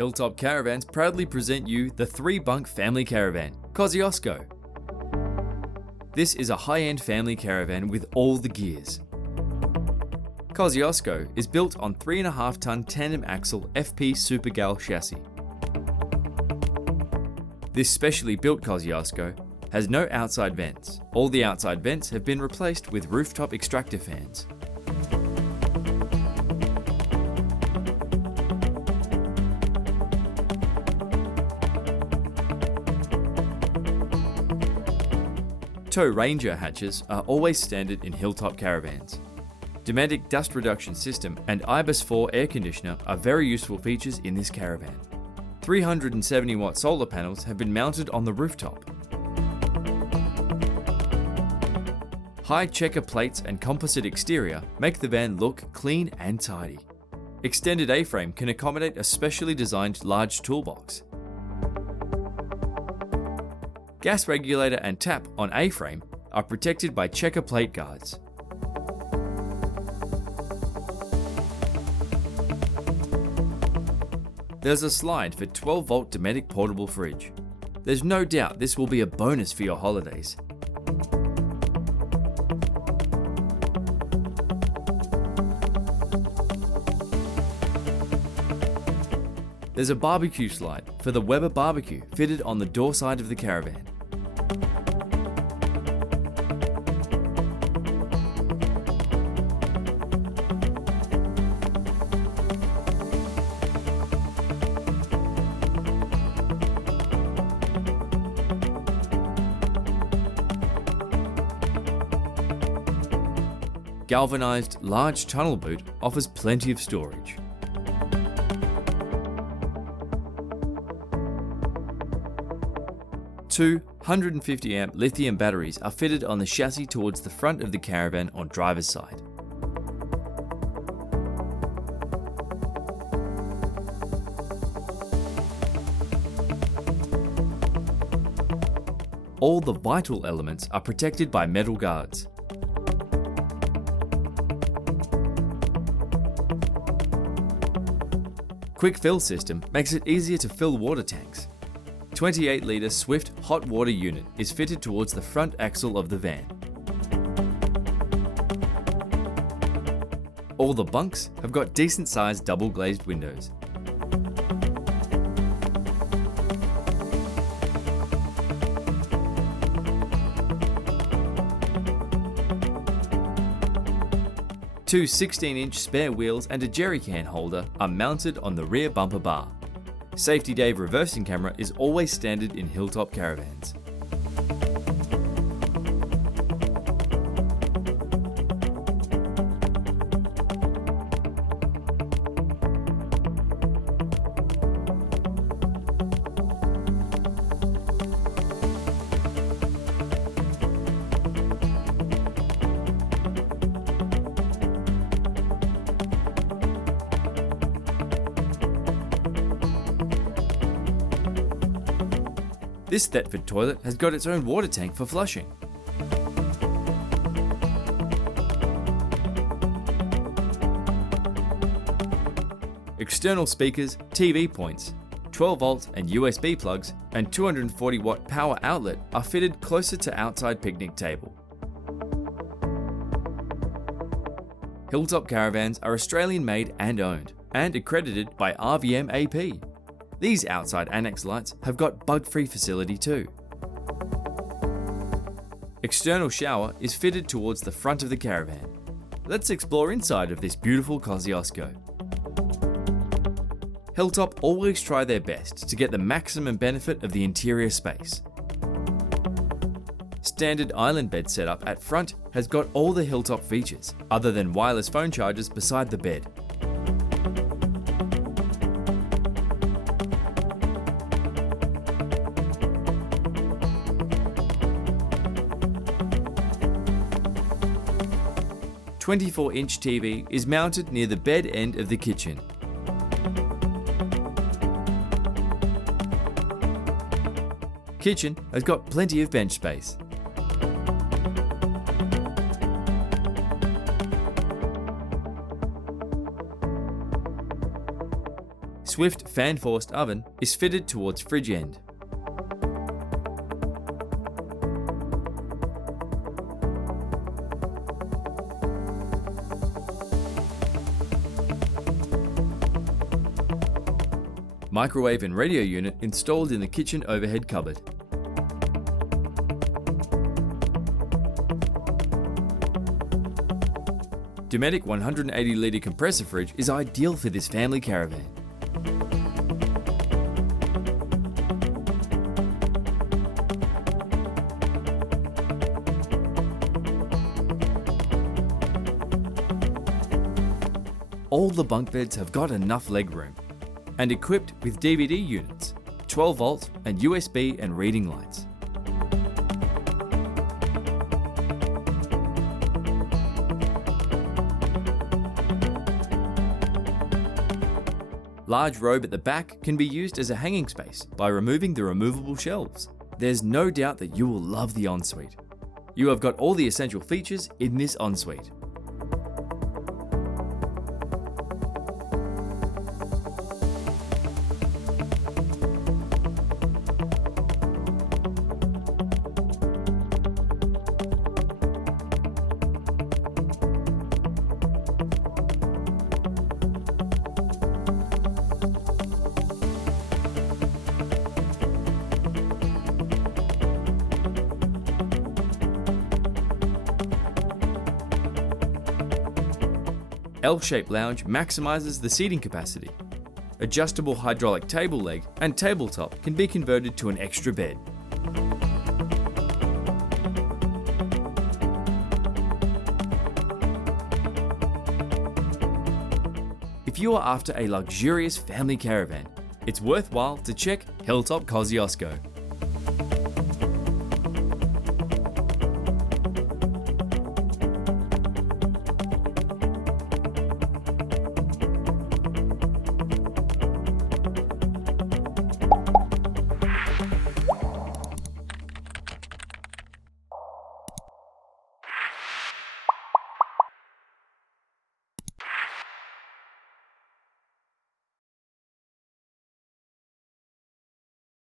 Hilltop Caravans proudly present you the 3-bunk family caravan, Kosciuszko. This is a high-end family caravan with all the gears. Kosciuszko is built on 3.5-ton tandem axle FP Supergal chassis. This specially built Kosciuszko has no outside vents. All the outside vents have been replaced with rooftop extractor fans. Tow Ranger hatches are always standard in Hilltop Caravans. Dometic dust reduction system and IBIS 4 air conditioner are very useful features in this caravan. 370 watt solar panels have been mounted on the rooftop. High checker plates and composite exterior make the van look clean and tidy. Extended A-frame can accommodate a specially designed large toolbox. Gas regulator and tap on A-frame are protected by checker plate guards. There's a slide for 12-volt Dometic portable fridge. There's no doubt this will be a bonus for your holidays. There's a barbecue slide for the Weber barbecue fitted on the door side of the caravan. Galvanized large tunnel boot offers plenty of storage. Two 150 amp lithium batteries are fitted on the chassis towards the front of the caravan on driver's side. All the vital elements are protected by metal guards. Quick fill system makes it easier to fill water tanks. 28-litre Swift hot water unit is fitted towards the front axle of the van. All the bunks have got decent-sized double-glazed windows. Two 16-inch spare wheels and a jerry can holder are mounted on the rear bumper bar. Safety Dave reversing camera is always standard in Hilltop Caravans. This Thetford toilet has got its own water tank for flushing. External speakers, TV points, 12-volt and USB plugs, and 240-watt power outlet are fitted closer to outside picnic table. Hilltop Caravans are Australian made and owned, and accredited by RVM AP. These outside annex lights have got bug-free facility too. External shower is fitted towards the front of the caravan. Let's explore inside of this beautiful Kosciuszko. Hilltop always try their best to get the maximum benefit of the interior space. Standard island bed setup at front has got all the Hilltop features, other than wireless phone chargers beside the bed. A 24-inch TV is mounted near the bed end of the kitchen. Kitchen has got plenty of bench space. Swift fan-forced oven is fitted towards fridge end. Microwave and radio unit installed in the kitchen overhead cupboard. Dometic 180 litre compressor fridge is ideal for this family caravan. All the bunk beds have got enough legroom and equipped with DVD units, 12 volt and USB and reading lights. Large robe at the back can be used as a hanging space by removing the removable shelves. There's no doubt that you will love the ensuite. You have got all the essential features in this ensuite. L-shaped lounge maximizes the seating capacity. Adjustable hydraulic table leg and tabletop can be converted to an extra bed. If you are after a luxurious family caravan, it's worthwhile to check Hilltop Kosciuzko.